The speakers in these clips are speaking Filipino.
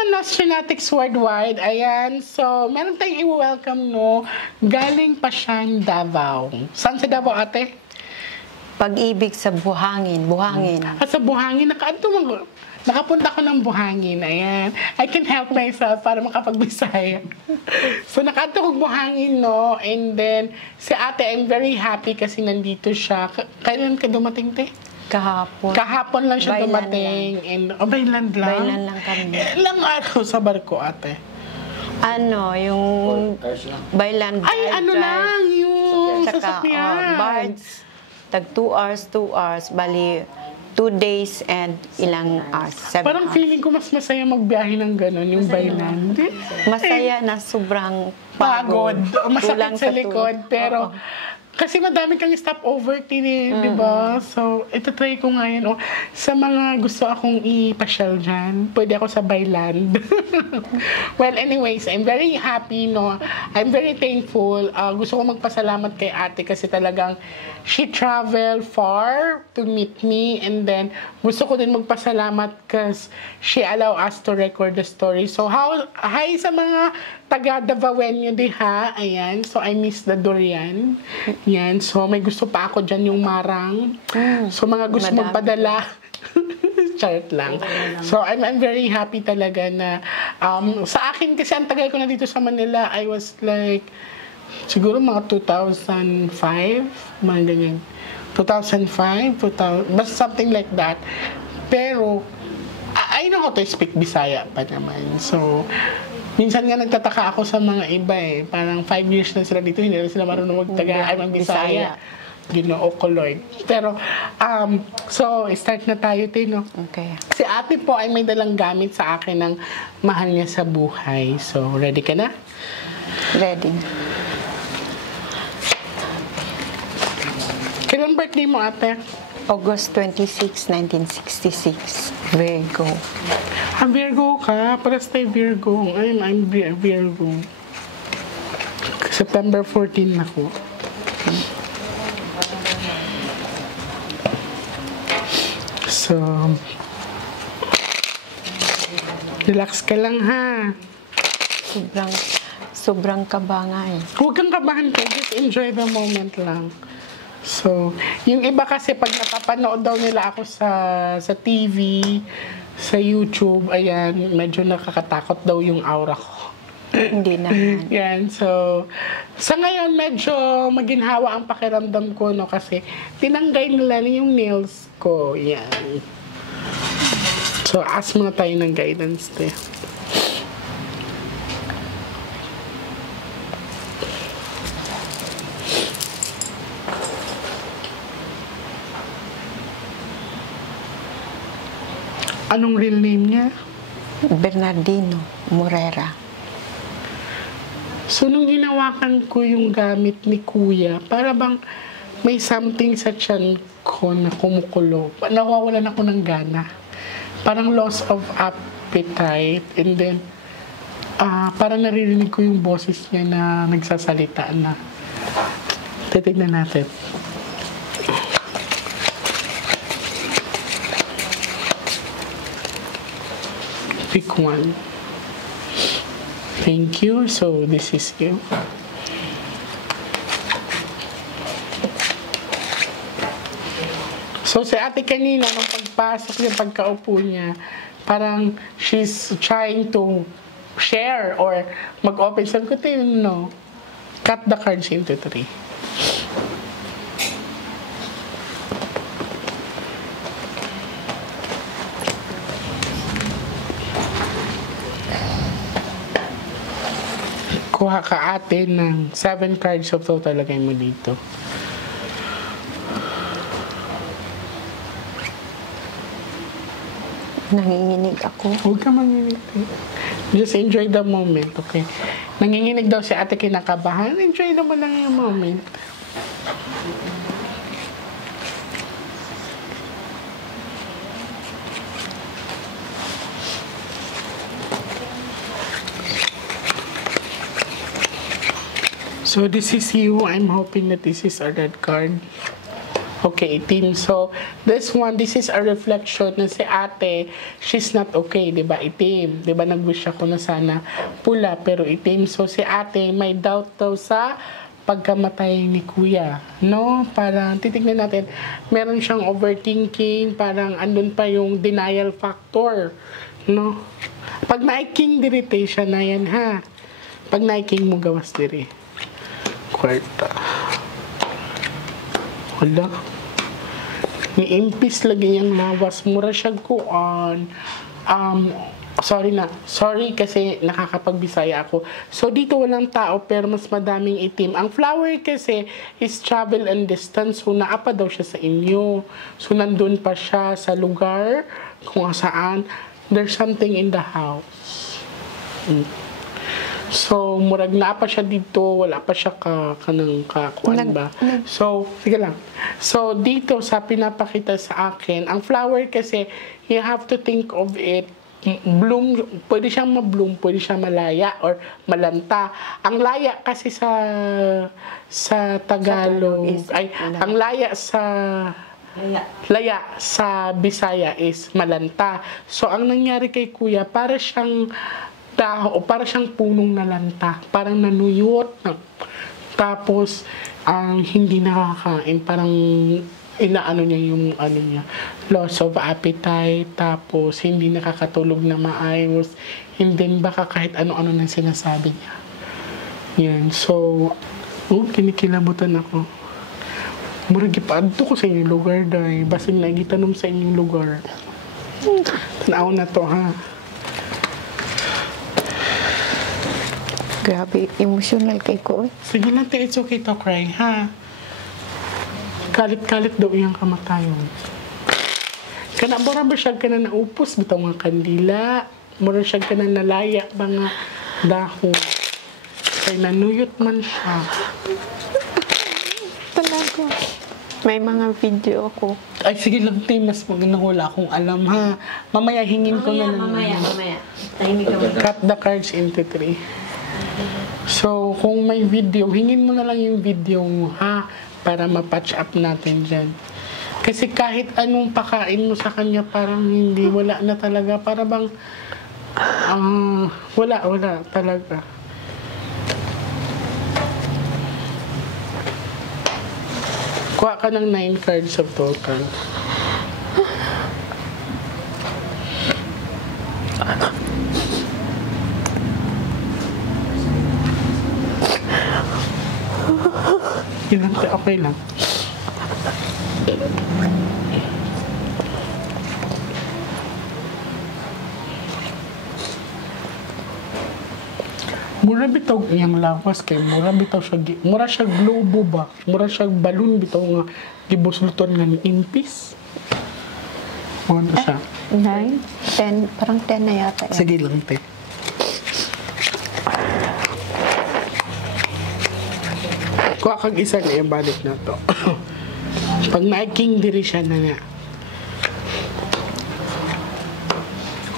mga Nostranatics worldwide, ayan. So, meron tayong i-welcome, no? Galing pa siyang Davao. Saan sa Davao, ate? Pag-ibig sa buhangin. Buhangin. Sa buhangin, nakapunta ko ng buhangin, ayan. I can help myself para makapagbisaya. So, nakapunta ko buhangin, no? And then, si ate, I'm very happy kasi nandito siya. Kailan ka dumating, te? Kahapon. Kahapon lang siya dumating. Bayland lang? Bayland lang kami. Ilang araw sa barko, ate? Ano, yung Bayland. Ay, ano lang, yung sasakyan. Bards. Tag 2 hours. Bali, 2 days and ilang hours. 7 Parang hours. feeling ko mas masaya magbiyahe ng gano'n, yung Bayland. Masaya na sobrang Pagod. Masakit Kulang sa sa likod. Pero, kasi madami kang stopover, di ba? So, ito try ko ngayon. Sa mga gusto akong ipasyal dyan, pwede ako sa Bayland. Well, anyways, I'm very happy, no? I'm very thankful. Gusto ko magpasalamat kay ate kasi talagang she traveled far to meet me, and then gusto ko din magpasalamat because she allowed us to record the story. So, hi sa mga taga Davaoenyo diha. Ayan. So, I miss the durian. Yan. So, may gusto pa ako dyan yung marang. So, mga gusto magpadala. Chart lang. So, I'm very happy talaga na sa akin kasi ang tagal ko na dito sa Manila, I was like siguro mga 2005, mga ganyan. 2005, basta something like that. Pero, I know how to speak Bisaya pa naman. So, minsan nga nagtataka ako sa mga iba eh. Parang 5 years na sila dito, hindi na sila marunong Bisaya. Ginoo ko, Lord. Pero, so, start na tayo, Tino. Okay. Si ate po ay may dalang gamit sa akin ng mahal niya sa buhay. So, ready ka na? Ready. Kailan birthday mo, ate? August 26, 1966. Virgo. Virgo ka? Paras tayo Virgo. I'm Virgo. September 14 ako. So, relax ka lang, ha? Sobrang kabangay. Huwag kang kabahan ka. Just enjoy the moment lang. So, yung iba kasi pag napapanood daw nila ako sa TV, sa YouTube, ayan, medyo nakakatakot daw yung aura ko. Hindi naman. Yan, so, sa ngayon, medyo maginhawa ang pakiramdam ko, no, kasi tinanggay nila yung nails ko. Yan. So, ask muna tayo ng guidance, te. Anong real name niya? Bernardino Morera. So, nung hinawakan ko yung gamit ni Kuya, para bang may something sa tiyan ko na kumukulo. Nawawalan ako ng gana. Parang loss of appetite. And then, parang naririnig ko yung boses niya na nagsasalita na. Titignan natin. Pick one. Thank you. So, this is you. So, si ate kanina, nung pagpasok niya, pagkaupo niya, parang she's trying to share or mag-open. Sabi ko, no. Cut the cards into 3. Kuha ka ate ng 7 cards of total, lagay mo dito. Nanginginig ako. Huwag ka manginig. Just enjoy the moment, okay? Nanginginig daw si ate, kinakabahan. Enjoy naman lang yung moment. So this is you. I'm hoping that this is a red card. Okay, itim. So, this is a reflection na si ate, she's not okay, di ba? Itim. Di ba, nag-wish ako na sana pula, pero itim. So, si ate, may doubt daw sa pagkamatay ni kuya. No? Parang, titignan natin, meron siyang overthinking, parang andun pa yung denial factor. No? Pag na-king dirite siya na yan, ha? Pag na-king mo gawas diri. Kwarta. Wala. Ni-impis lagi niyang lawas. Mura siya kuan. Sorry kasi nakakapagbisaya ako. So, dito walang tao pero mas madaming itim. Ang flower kasi is travel and distance. So, naapa daw siya sa inyo. So, nandun pa siya sa lugar kung saan there's something in the house. So, murag na pa siya dito, wala pa siya kanang kakuan ba? So, sige lang. So, dito sa pinapakita sa akin, ang flower kasi, you have to think of it, bloom, pwede siyang ma-bloom, pwede siyang malaya or malanta. Ang laya kasi sa Tagalog, ang laya sa Bisaya is malanta. So, ang nangyari kay kuya, para siyang punong nalanta, parang nanuyot, tapos hindi nakakain, parang inaano niya yung loss of appetite, tapos hindi nakakatulog na maayos, hindi baka kahit ano-ano nang sinasabi niya. Yan, so, kinikilabutan ako. Murag ipaadto ko sa inyong lugar, day. Basing nagitanong sa inyong lugar. Tanaw na to, ha? Grabe, emotional kay ko. Sige lang, it's okay to cry, ha? Kalit-kalit daw iyang kamatayon. Mura ba siya ka na naupos? Bitaw mga kandila. Mura siya ka na nalaya mga dahon. Kaya nanuyot man siya. Talaga. May mga video ako. Ay, sige lang, mas wala akong alam, ha? Mamaya hingin ko na lang. Mamaya. Cut the cards into 3. So, kung may video, hingin mo na lang yung video mo, ha? Para ma-patch up natin dyan. Kasi kahit anong pakain mo sa kanya, parang wala na talaga. Para bang, wala talaga. Kuha ka ng 9 cards of total. Yun lang, okay lang. Mura bitaw iyang lawas kay mura siya globo ba? Mura siya balon bitaw nga gibusulton nga ni impis. Ano siya? 9, 10, parang 10 na yata. Sige lang, te. Kuha kag isa na yung balik na to. Pag na-king diri siya na nga.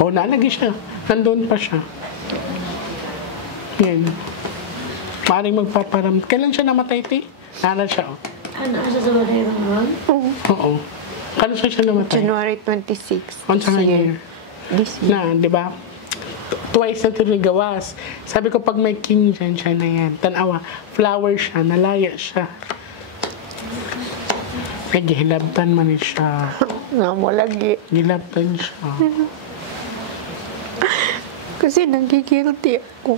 Nalagi siya. Nandun pa siya. Yan. Maaaring magpaparam. Kailan siya namatay, te? Nara siya, Ano siya sa Balerang Ron? Oo. Kailan siya namatay? January 26. On sa year. This year. Na, di ba? Twice na gawas. Sabi ko, pag may king dyan, siya na yan. Tanawa, flower siya, nalaya siya. Gihilabtan man siya. Nga mo lagi. Gilabtan siya. Kasi nagigilty ako.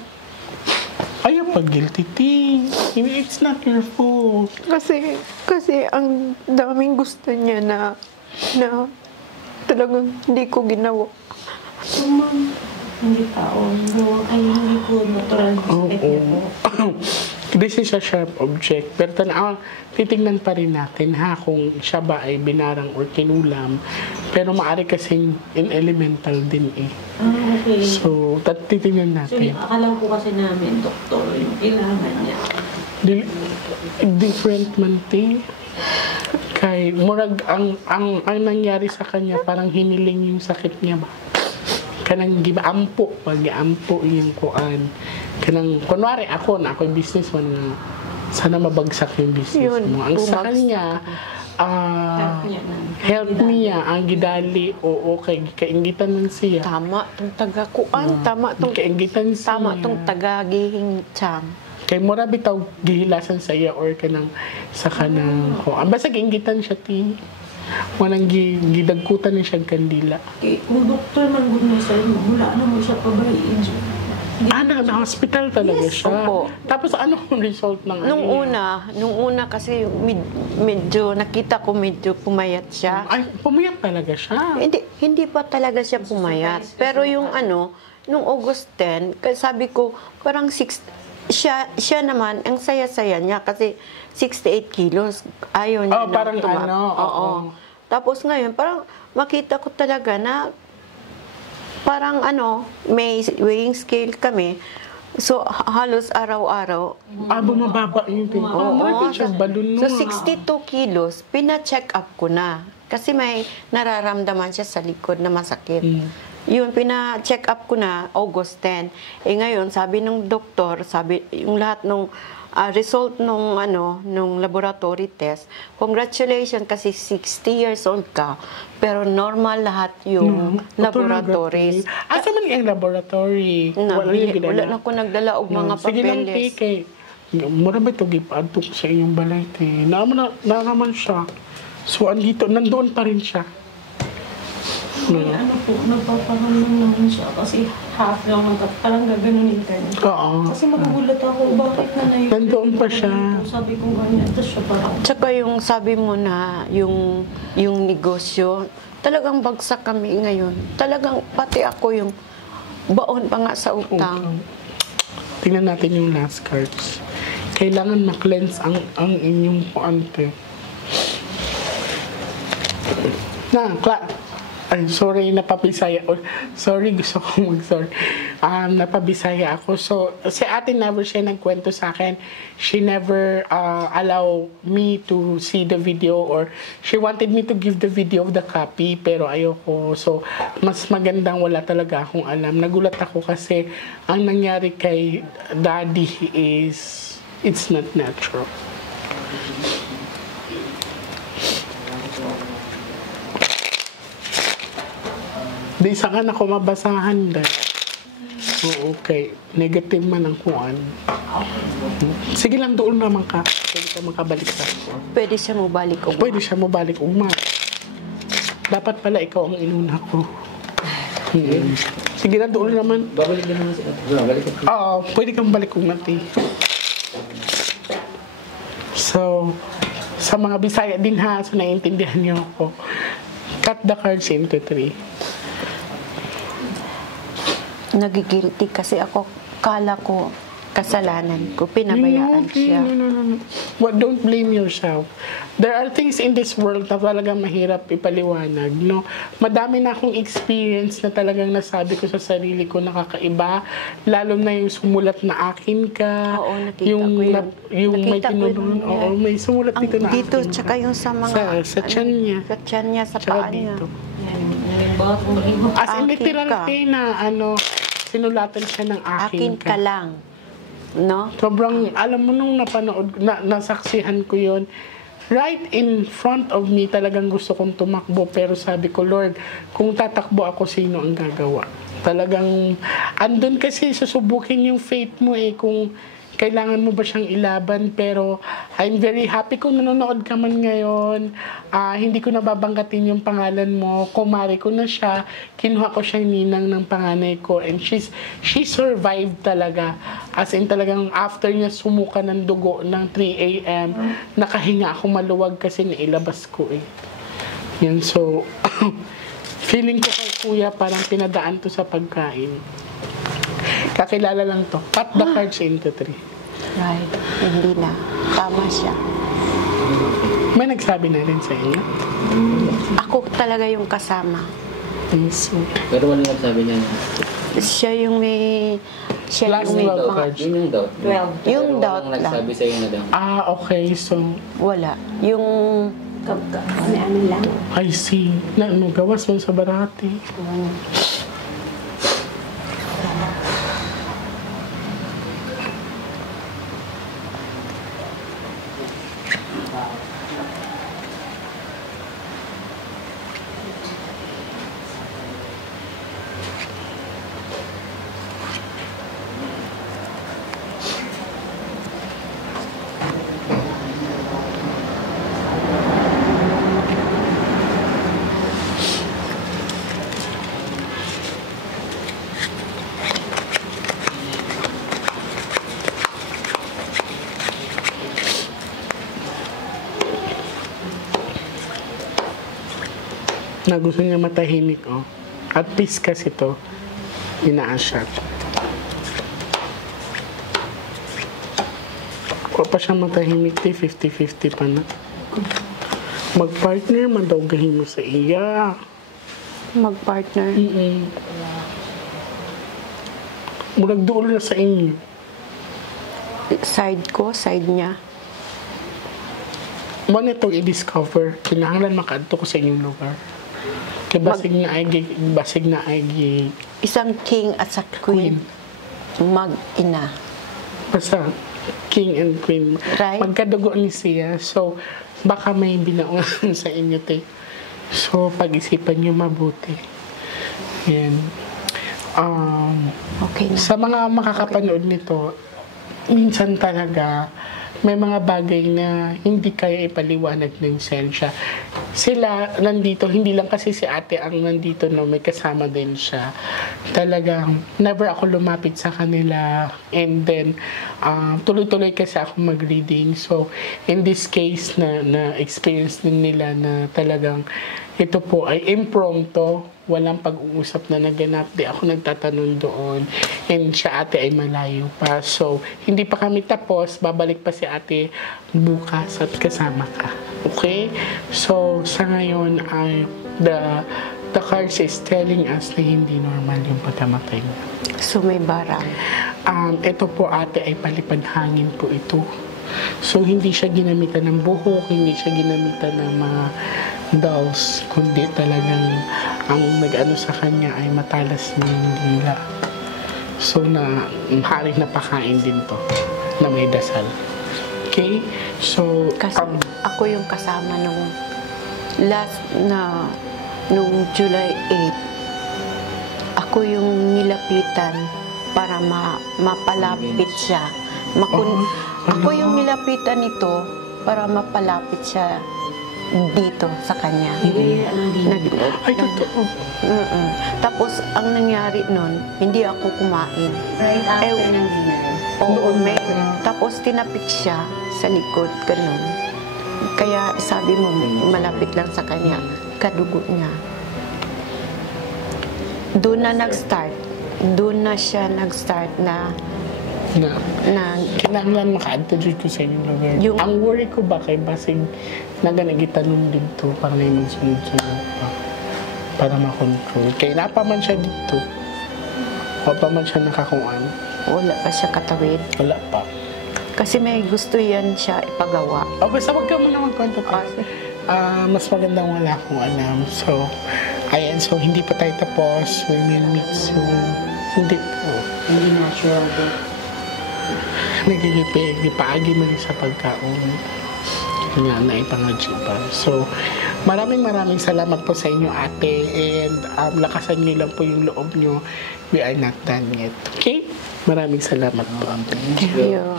Ayaw pag guilty, Ting. It's not your fault. Kasi ang daming gusto niya na talagang hindi ko ginawa. Hindi hindi po natural Oo. This is a sharp object. Pero titignan pa rin natin kung siya ba ay binarang or kinulam. Pero maaari kasing in-elemental din eh. Okay. So, titignan So, natin. akala ko kasi namin, doktor, yung kailangan niya. Different man te. Kay murag ang nangyari sa kanya parang hiniling yung sakit niya ba. Kanang giampo, pag-ampo yung kuan. Kanang kunwari ako na ako'y businessman, sana mabagsak yung business Yun, mo. Ang sa bumagsak. kanya Health niya na. health niya ang gidali. Oo, kay kaingitan man siya. Tama tong taga-kuan, tama tong Kaingitan siya. tama tong taga-gihing chang. Kay mura bitaw gihilasan sa iya or kanang sa kanang basta giingitan siya ti. Wanang gidagkutan ni siya kandila. Kung doktor man gud na sa inyo, wala na mo siya pabayin. Na-hospital talaga Yes, siya. opo. Tapos ano ang result ng Nung una kasi medyo nakita ko medyo pumayat siya. Ay, pumayat talaga siya. Hindi pa talaga siya pumayat. Pero yung nung August 10, sabi ko, parang siya naman, ang saya-saya niya kasi 68 kilos. Ayaw niya Parang Oo. Tapos ngayon, parang makita ko talaga na parang may weighing scale kami. So, halos araw-araw. Bumababa yung Oo. May siya balon So, 62 kilos, pina-check up ko na. Kasi may nararamdaman siya sa likod na masakit. Yun, pina-check up ko na August 10. Ngayon, sabi ng doktor, yung lahat ng result nung laboratory test, congratulations kasi 60 years old ka, pero normal lahat yung laboratories. Asa man yung laboratory? Wala na ko nagdala og mga Sige lang, papeles. kay mura ba ito gipadtok sa inyong balay, te? Naman siya. So, andito, nandoon pa rin siya. May nagpaparamdam naman siya kasi half lang parang gaganunin ka niya. Oo. Kasi magugulat ako, bakit na yun? Nandoon pa siya. Sabi ko ganyan, tapos siya parang, Tsaka yung sabi mo na yung negosyo, talagang bagsak kami ngayon. Talagang pati ako yung baon pa nga sa utang. Tingnan natin yung last cards. Kailangan na-cleanse ang inyong puante. Ay, sorry, napabisaya. Sorry, gusto ko mag-sorry. Napabisaya ako. So, si ate never siya nagkwento sa akin. She never allow me to see the video or she wanted me to give the video of the copy pero ayoko. So, mas magandang wala talaga akong alam. Nagulat ako kasi ang nangyari kay daddy is it's not natural. Di isa ka na ko mabasahan dahil. Okay. Negative man ang kuan. Sige lang, doon naman ka. Pwede ka makabalik sa Pwede siya mo balik og Pwede siya mabalik ugma. Dapat pala ikaw ang inuna ko. Sige lang, doon naman. Babalik din naman siya. Babalik. Oo, pwede kang balik ugma, ti. So, sa mga Bisaya din ha, so naiintindihan niyo ako. Cut the cards into 3. nagigilty kasi ako, kala ko kasalanan ko, pinabayaan siya. No. Well, don't blame yourself. There are things in this world na talagang mahirap ipaliwanag, no? Madami na akong experience na talagang nasabi ko sa sarili ko nakakaiba, lalo na yung sumulat na akin ka. Oo, nakita ko yun. Yung may Nakita ko tinulungan, yun. oo, may sumulat dito na Dito, akin tsaka ka. yung sa mga... Sa tiyan niya. Sa tiyan niya, sa Tsaka paa niya. dito. Nalimbawa kung mag-iba. As in Akin literal ka. na sinulatan siya ng Akin ka lang. No? Sobrang, alam mo nung napanood, nasaksihan ko yon right in front of me, talagang gusto kong tumakbo. Pero sabi ko, Lord, kung tatakbo ako, sino ang gagawa? Talagang, andun kasi susubukin yung faith mo kung kailangan mo ba siyang ilaban. Pero I'm very happy kung nanonood ka man ngayon. Hindi ko nababanggatin yung pangalan mo. Kumari ko na siya. Kinuha ko siyang ninang ng panganay ko. And she survived talaga. As in talagang after niya sumuka ng dugo ng 3 a.m., nakahinga ako maluwag kasi nailabas ko Yan, so, feeling ko kay kuya parang pinadaan to sa pagkain. Kakilala lang to. Cut the cards into 3. Right. Hindi na. Tama siya. May nagsabi na rin sa inyo? Ako talaga yung kasama. So, Pero wala nagsabi niya. Siya yung may... Siya Last yung may 12 mga... cards. Yun yung doubt. 12. Yung Pero doubt walang lang. nagsabi sa'yo na down. okay. So, Wala. Yung... Ano lang. I see. Gawas mo sa barati. Na gusto niya matahimik, oh. At peace kasi to. Inaasya. O pa siya matahimik, 50-50 pa na. Mag-partner, man daw gahin mo sa iya. Mag-partner. Murag doon na sa inyo. Side ko, side niya. Mo na itong i-discover. Kinahanglan makaadto ko sa inyong lugar. Kaya basig na ay Isang king at sa queen. Mag-ina. basta king and queen. Right. Magkadugo ni siya. So, baka may binaungan sa inyo, te. So, pag-isipan nyo mabuti. Yan. Okay na. Sa mga makakapanood nito, minsan talaga may mga bagay na hindi kaya ipaliwanag ng sensya. Sila nandito, hindi lang kasi si ate ang nandito, no, may kasama din siya. Talagang never ako lumapit sa kanila, and then tuloy-tuloy kasi ako mag-reading. So in this case na experience din nila na talagang ito po ay impromptu, walang pag-uusap na naganap, di ako nagtatanong doon, and siya ate ay malayo pa. So hindi pa kami tapos, babalik pa si ate bukas at kasama ka. Okay? So sa ngayon ay the cards is telling us na hindi normal yung pagkamatay niya. So may barang. Ito po ate ay palipad hangin po ito. So hindi siya ginamitan ng buhok, hindi siya ginamitan ng mga dolls, kundi talagang ang nag-ano sa kanya ay matalas na yung dila. So na haring napakain din to na may dasal. Okay? So Kasi ako yung kasama nung last na nung July 8. Ako yung nilapitan para mapalapit siya. Ako yung nilapitan nito para mapalapit siya dito sa kanya. ay totoo. Tapos ang nangyari nun, hindi ako kumain. Right after Eh, ng dinner. Oo, tapos tinapik siya sa likod, ganun. Kaya sabi mo, malapit lang sa kanya, kadugo niya. Doon na nag-start. Doon na siya nag-start na Kinahanglan maka-adjust ko sa inyong lugar. Ang worry ko ba kay basig naganagitanong dito para may magsunod-sunod pa para makontrol. Kaya napaman siya dito. O pa man siya nakakuan. wala pa siya katawid. Wala pa. Kasi may gusto yan siya ipagawa. O basta wag ka muna magkwento kasi mas magandang wala akong alam. So, ayan. So, hindi pa tayo tapos. We will meet soon. Hindi po. Hindi natural din. Nagigipig. Di paagi man sa pagkaon. Nga na ipangadyo pa. So, maraming salamat po sa inyo, ate. And lakasan niyo lang po yung loob niyo. We are not done yet. Okay? Maraming salamat po. Thank you.